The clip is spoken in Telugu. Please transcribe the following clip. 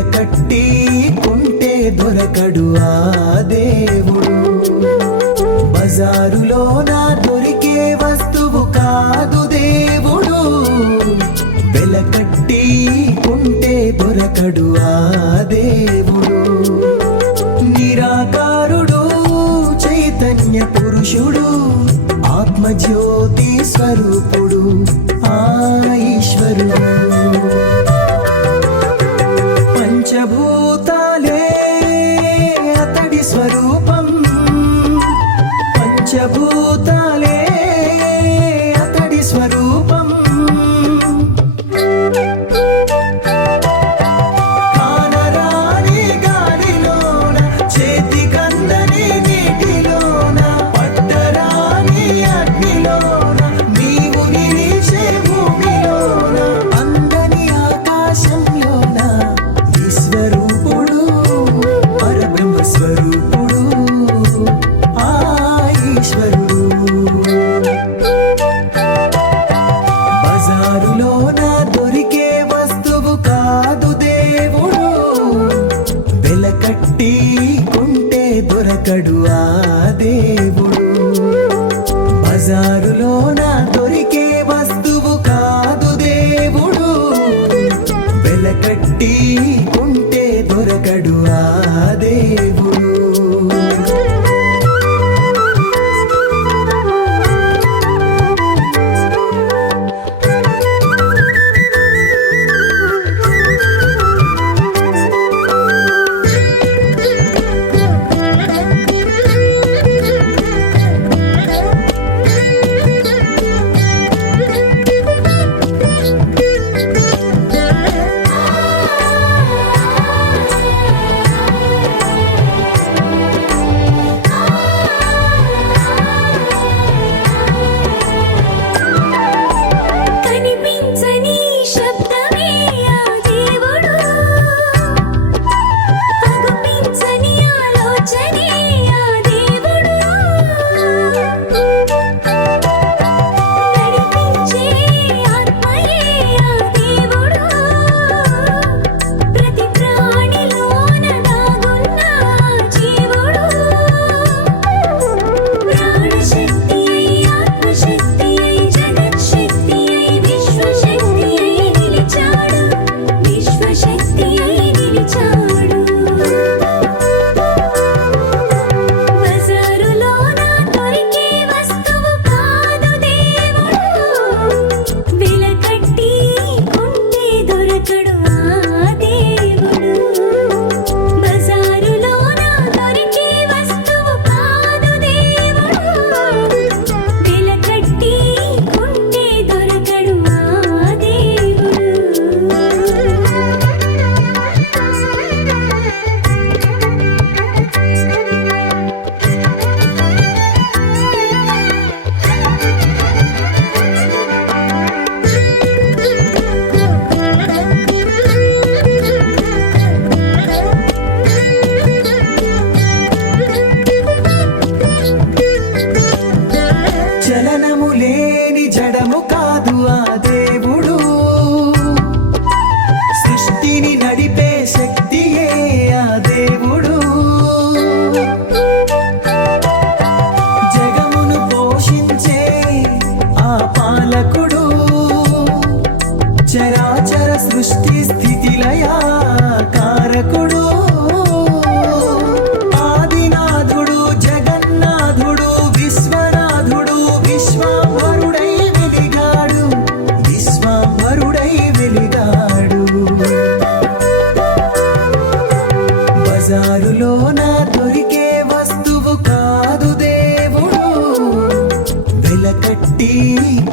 కట్టి కుంటే దొరకడు ఆ దేవుడు. బజారులో నా దొరికే వస్తువు కాదు దేవుడు. వెల కట్టి కుంటే దొరకడు ఆ దేవుడు. నిరాకారుడు చైతన్య పురుషుడు ఆత్మజ్యోతి స్వరూపుడు. మరొకడు ఆ దేవుడు. బజారులోన దొరికే వస్తువు కాదు దేవుడు. వెలకట్టి ఉంటే దొరకడు ఆ దేవుడు. Mm-hmm.